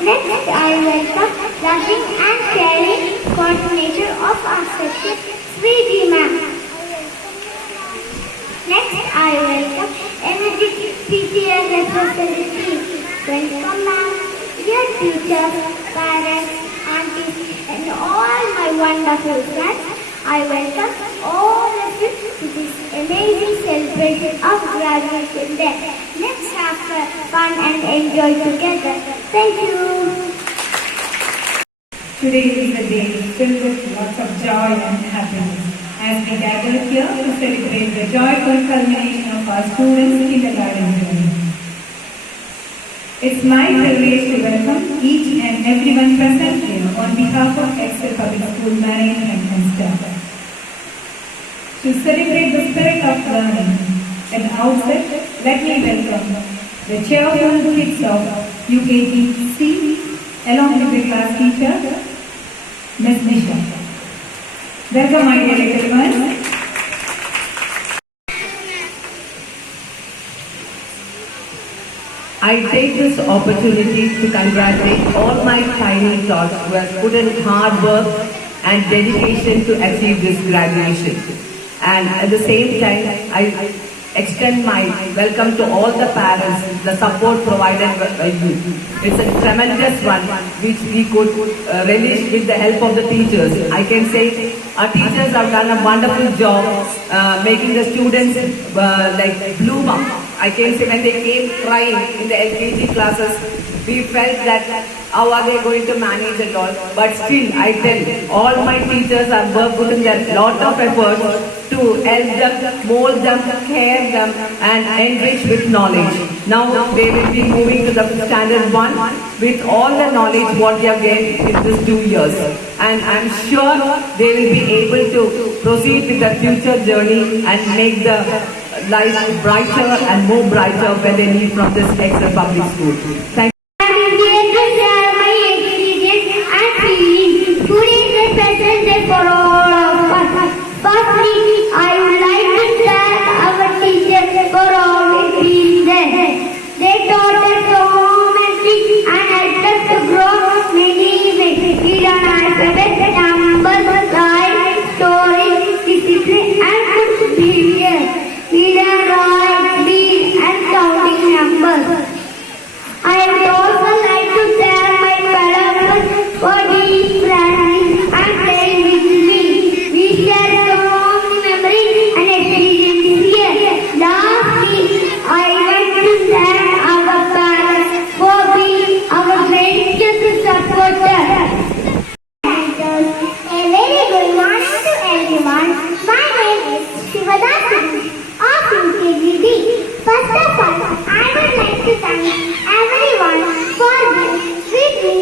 Next, I welcome loving and caring coordinator of our section, Sweetie ma'am. Next, I welcome energetic PTA representative. Welcome ma'am, dear teachers, parents, aunties, and all my wonderful friends. I welcome all of you to this amazing celebration of graduation day. Let's have fun and enjoy together. Thank you. Today is a day filled with lots of joy and happiness as we gather here to celebrate the joyful culmination of our students' kindergarten journey. It's my privilege to welcome each and everyone present here on behalf of Excel Public School management and staff. To celebrate the spirit of learning, at the outset, let me welcome the cheerful kids of UKG-C along with the class teacher, Ms. Nisha. Welcome, my dear everyone. I take this opportunity to congratulate all my tiny tots who have put in hard work and dedication to achieve this graduation. And at the same time, I extend my welcome to all the parents, the support provided by you. It's a tremendous one which we could relish with the help of the teachers. I can say our teachers have done a wonderful job making the students like bloom up. I can say when they came crying in the LKG classes, we felt that how are they going to manage it all? But still, I tell all my teachers have put in their lot of effort to help them, mold them, care them, and enrich with knowledge. Now they will be moving to the standard 1 with all the knowledge what they have gained in these 2 years. And I'm sure they will be able to proceed with their future journey and make the life brighter and more brighter when they leave from this Excel Public School. Thank you. I am here to share my experience and feelings. Today is a special day for all of us. Firstly, I would like to thank our teachers for always being there. They taught us so much and helped us to grow many ways. We learn alphabet, numbers, rhymes, stories, discipline, and good behavior. We learn writing, read, and counting numbers. I would also like to thank my parents for being friendly and playing with me. We share so many memories and experiences here. Lastly, I want to thank our parents for being our greatest supporters. A very good morning to everyone. My name is Shivadasi of UKGD. First of all, I would like to thank everyone for being with me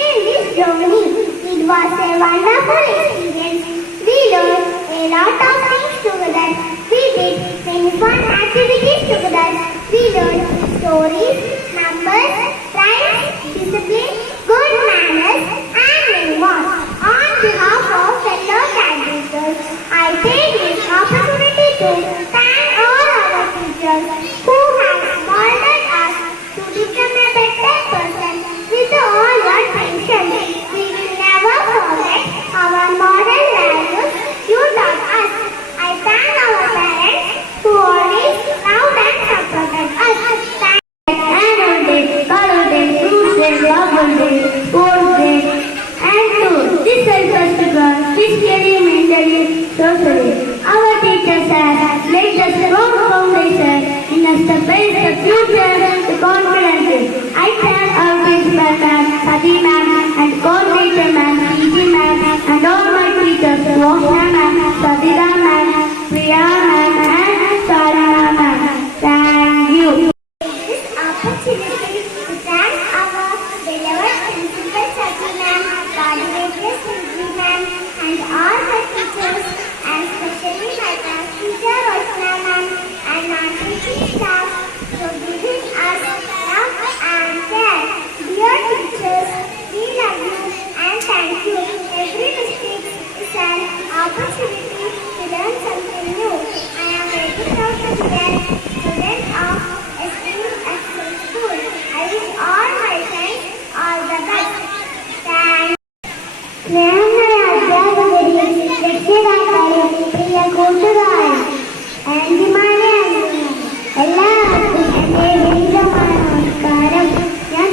in this journey. It was a wonderful experience. We learned a lot of things together. We did many fun activities together. We learned stories, numbers, rhymes, discipline, good manners, and many more. On behalf of fellow graduates, I take this opportunity to thank all our teachers who have molded us to become a better person with all your patience. We will never forget our moral values you taught us. I thank our parents who always loved and supported us. Thank annual day, color day, fruit day, global day, sports day, and tour. This helps us to grow physically, mentally, socially. Our teachers have laid a strong foundation in us to face the future with confidence. I thank our principal ma'am, Sati ma'am, and coordinator ma'am, PG ma'am, and all my teachers, Roshna ma'am, Sadira ma'am, Priya ma'am, and Sarana ma'am. Thank you. This opportunity to thank our beloved principal Sati ma'am, coordinator Sri ma'am, and all her teachers, and especially my class teacher Roshna ma'am and non-teaching staff for giving us love and care. Dear teachers, we love you and thank you. Every mistake is an opportunity to learn something new. I am very proud to be a student of esteemed Excel School. I wish all my friends all the സ്നേഹങ്ങളെ അധ്യാപകരെ, രക്ഷിതാക്കളെ, പ്രിയ കൂട്ടുകാരെ, ആന്റിമാരെ, എല്ലാവർക്കും എൻ്റെ വിനീതമായ നമസ്കാരം. ഞാൻ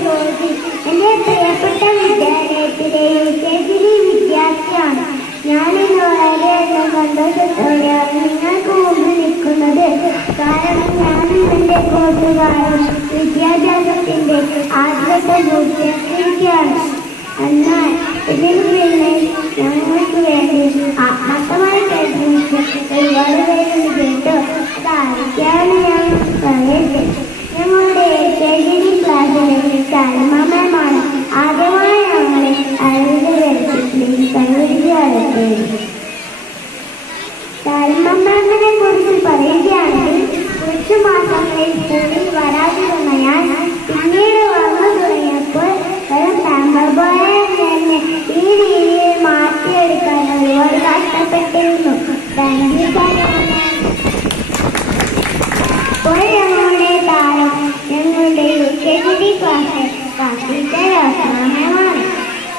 ജ്യോതി. എൻ്റെ പ്രിയപ്പെട്ട വിദ്യാലയത്തിലെ UKG വിദ്യാർത്ഥിയാണ്. ഞാനിന്ന് വളരെയധികം സന്തോഷത്തോടെയാണ് നിങ്ങൾക്ക് മുമ്പിൽ നിൽക്കുന്നത്. കാരണം ഞാനും എൻ്റെ കൂട്ടുകാരും വിദ്യാഭ്യാസത്തിൻ്റെ ആദ്യത്തെ പൂർത്തിയാക്കിയിരിക്കുകയാണ്. എന്നാൽ ഇതിൽ പിന്നെ ഞങ്ങൾക്ക് വേണ്ടി ആത്മാർത്ഥമായി പരിശ്രമിച്ച് ഒരുപാട് പേരുണ്ട് കേട്ടോ. അതായിരിക്കാണ് ഞാൻ പറയട്ടെ. ഞങ്ങളുടെ LKG ക്ലാസ്സിലെ സാൽമാമാണ് ആദ്യമായി ഞങ്ങളെ അറിവ് വരുത്തിയിലേക്ക് കൈവരികയാണത്. സാൽമാമിനെ കുറിച്ച് പറയുകയാണെങ്കിൽ കുറച്ചു മാസങ്ങളിൽ സ്കൂളിൽ വരാതിരുന്ന ഞാൻ പിന്നീട് വന്നു തുടങ്ങിയപ്പോൾ തന്നെ ഈ രീതിയിൽ മാറ്റിയെടുക്കാൻ ഒരുപാട് കഷ്ടപ്പെട്ടിരുന്നു. ഇപ്പോൾ ഞങ്ങളുടെ താരം ഞങ്ങളുടെ UKG ക്ലാസ്സിലെ അവസാനമാണ്.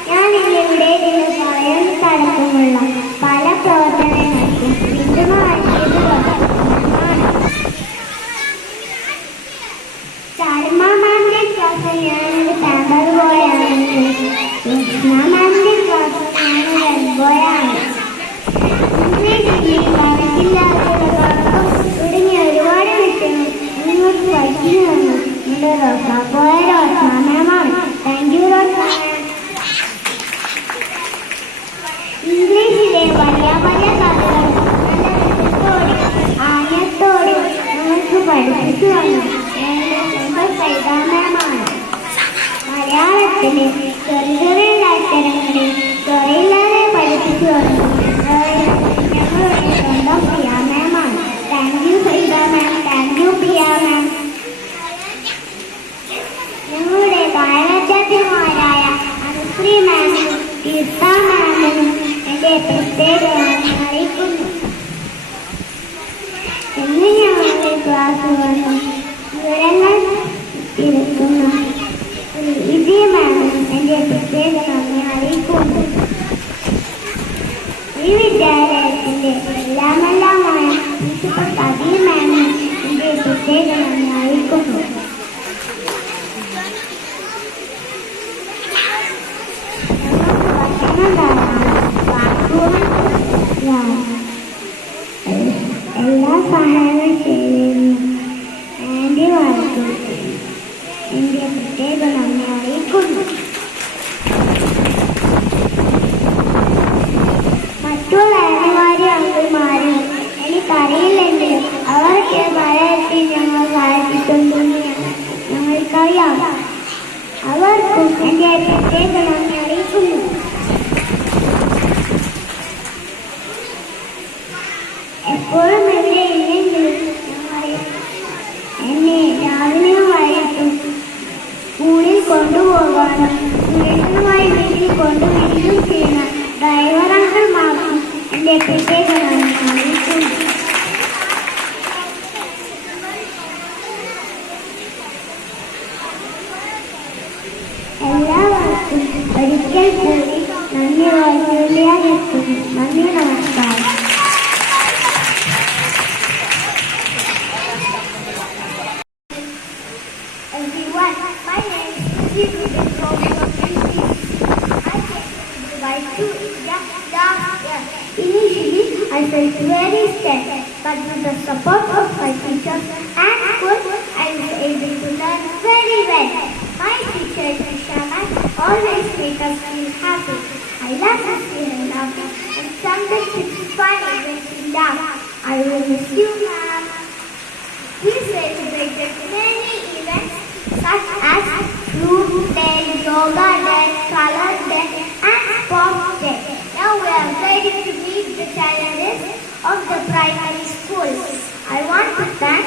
ഞാൻ ഇന്നിവിടെ സ്വയം തടക്കമുള്ള പല പ്രവർത്തനങ്ങൾക്കും പിന്തുണയാണ്. ശർമ്മമാന്റെ ക്ലാസ്സിൽ ഞാനൊരു പാമ്പർ ബോയാണ്. മാമിന്റെ ക്ലാസ്സിൽ ഞാനൊരു റൺബോയാണ്. തുടങ്ങിയ ഒരുപാട് വിഷയങ്ങൾ നിങ്ങൾക്ക് പഠിച്ചു തന്നു എന്റെ റോസാപ്പോയ റോസാമയാണ്. Thank you റോസാമ. ഇംഗ്ലീഷിലെ വലിയ വലിയ കഥകൾ നല്ല ആയത്തോടെ നിങ്ങൾക്ക് പഠിപ്പിച്ചു തന്നു എന്റെ സ്വന്തം സൈതാമയാണ്. മലയാളത്തിലെ ചെറിയ ചെറിയ അക്ഷരങ്ങളിൽ കുറയില്ലാതെ പഠിപ്പിച്ചു തന്നു ഞങ്ങളുടെ സ്വന്തം പ്രിയ മാമാണ്. Thank you Saitha ma'am. Thank you Priya ma'am. ഞങ്ങളുടെ ഗായനാധ്യാപികമാരായ അനുശ്രീ മാമിനും കീർത്ത മാമിനും എൻ്റെ പ്രത്യേക അറിയിക്കുന്നു. ഇന്ന് ഞങ്ങളുടെ ക്ലാസ് വന്ന് വിവരങ്ങൾ തിരുത്തുന്ന വിജയ മാമിനും എൻ്റെ പ്രത്യേക നന്ദി അറിയിക്കുന്നു. ഈ വിദ്യാലയത്തിന്റെ എല്ലാമെല്ലാമായ പ്രിൻസിപ്പൽ കബീർ മാമിനും എൻ്റെ പ്രത്യേക നന്ദി അറിയിക്കുന്നു. എല്ലാ സഹായങ്ങളും ചെയ്തിരുന്നു. ആൻറ്റി വായിക്കും എൻ്റെ പ്രത്യേക നന്ദി അറിയിക്കുന്നു. മറ്റുള്ള ആന്റിമാരും അങ്കിൾമാരും എനിക്കറിയില്ലെങ്കിലും അവർക്ക് മലയാളത്തിൽ ഞങ്ങൾ വായിച്ചിട്ടുണ്ടെന്ന് ഞങ്ങൾക്കറിയാം. അവർക്കും എൻ്റെ പ്രത്യേക നന്ദി അറിയിക്കുന്നു. എപ്പോഴും എവിടെ ഇല്ലെങ്കിലും എന്നെ രാവിലെയും വൈകിട്ടും സ്കൂളിൽ കൊണ്ടുപോകാനും സുരക്ഷിതമായി വീട്ടിൽ കൊണ്ടുവരികയും ചെയ്യുന്ന ഡ്രൈവർ അങ്കിൾമാർക്കും എൻ്റെ പ്രത്യേക നന്ദി അറിയിക്കുന്നു. എല്ലാവർക്കും ഒരിക്കൽ കൂടി നന്ദി അറിയിക്കുന്നു. നന്ദി, നമസ്കാരം. Everyone, my name is Jyoti from UKG. I came to provide two last year. Initially, I felt very scared, but with the support of my teachers and school, I was able to learn very well. My teacher, Shana, always make us feel happy. I love to see her laughing, and sometimes it's funny when she laughs. I will miss you, ma'am. We celebrated many events such as Fruit Day, Yoga Day, Color Day, and Sports Day. Now we are ready to meet the challenges of the primary school. I want to thank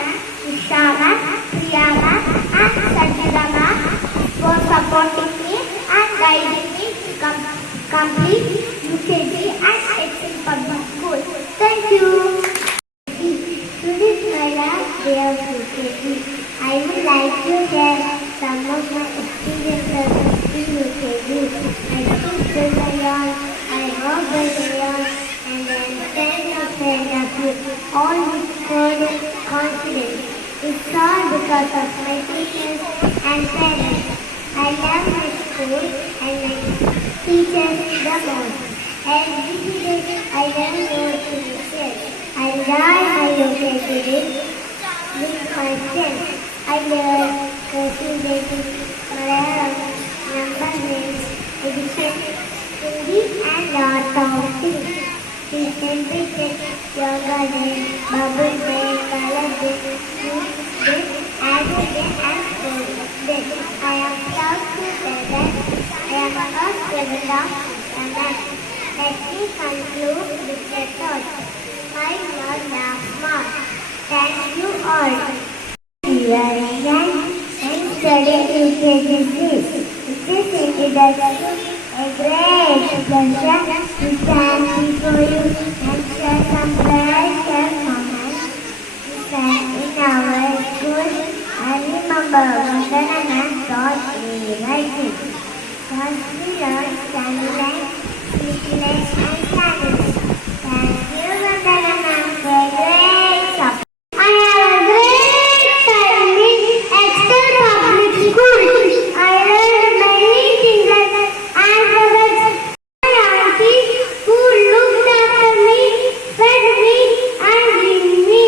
Shana, Priyana, and Sajidana for supporting me and guiding me to complete UKG and Excel Public School. Thank you. Today is my last day of UKG. I would like to share some of my experiences in UKG. I think because of my teachers and parents. I love my school and my teachers the most. Every day I learn more things. I learn my vocabulary with my friends. I learn cursive writing, Malayalam, number names, addition, Hindi and lot of things. We celebrated yoga day, bubble day, color day, fruit day, annual day and sports day. I am proud to say that I am a first president of London. Let me conclude with the thought. My Lord laugh smart. Thank you all. We are young and studying UKG. It is introduction a great pleasure to stand before you and share some precious moments we spent in our school. I remember Vandana taught me writing. First we learned standing line, speaking line and standing. Thank you Vandana for a great support. I have a great time in Exeter Public School. I learned many things like as a my aunties who looked after me, fed me and gave me.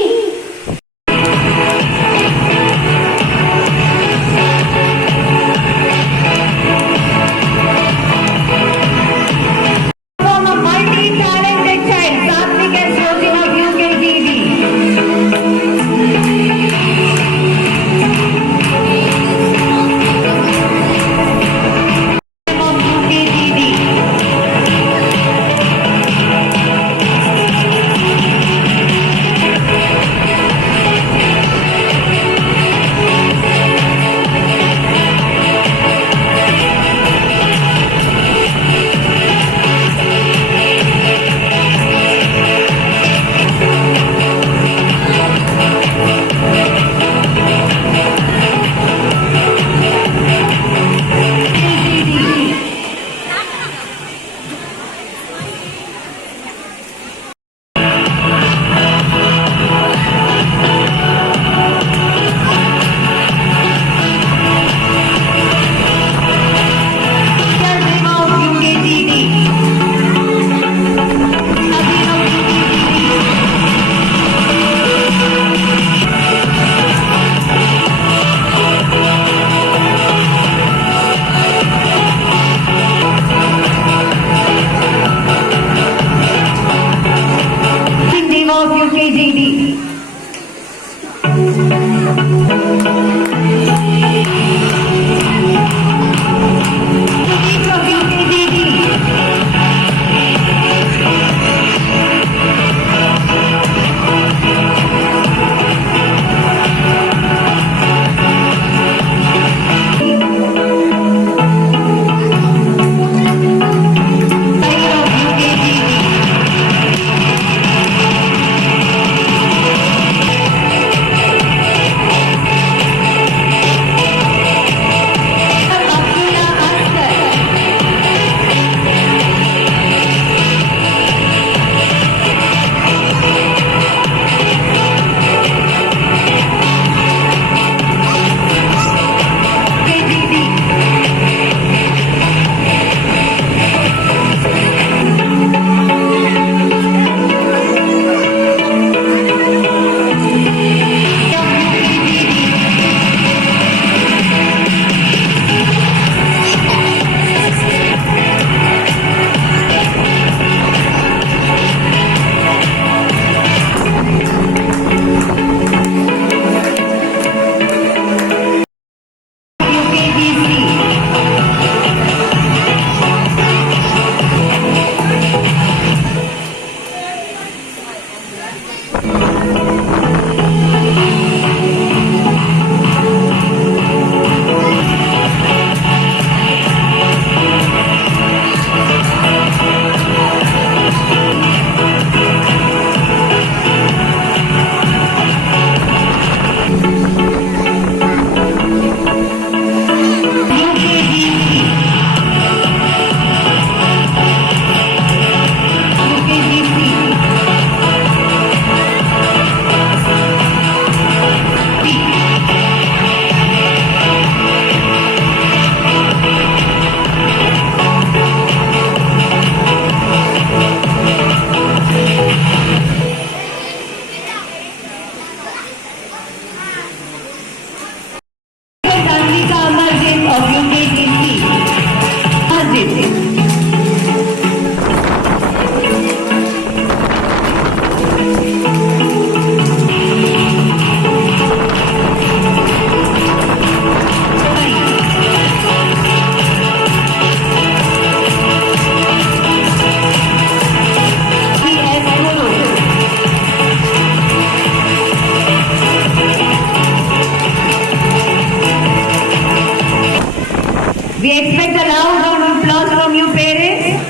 loud round of applause from you parents.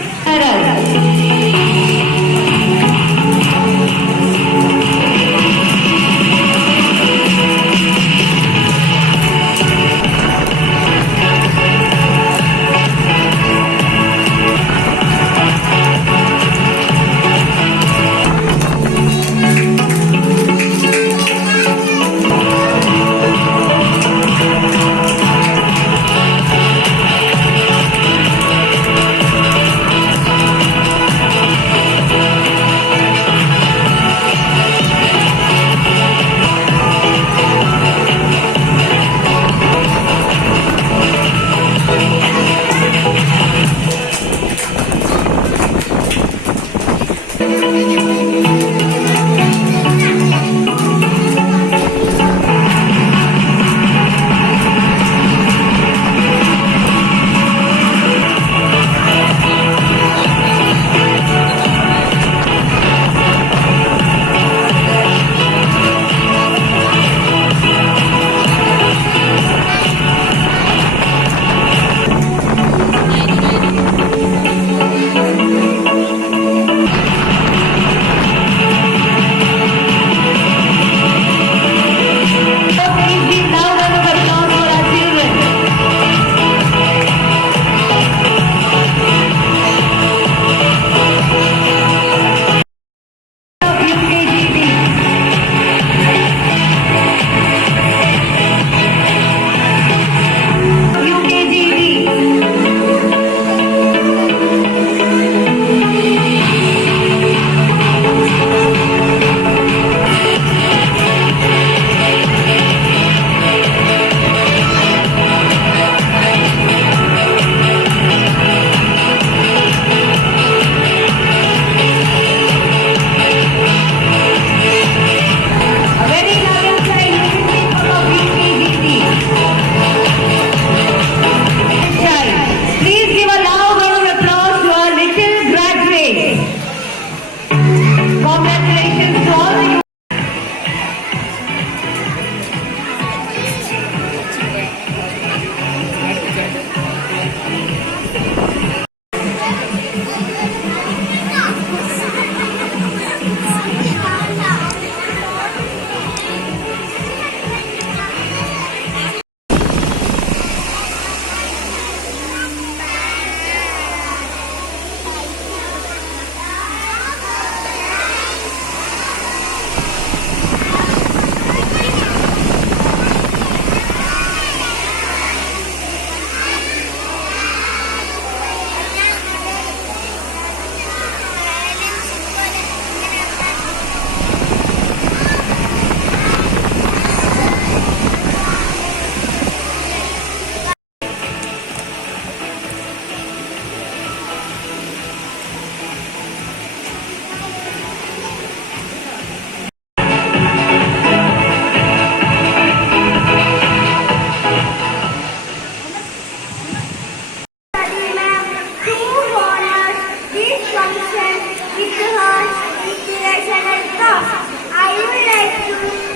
With the inspirational thoughts, I would like to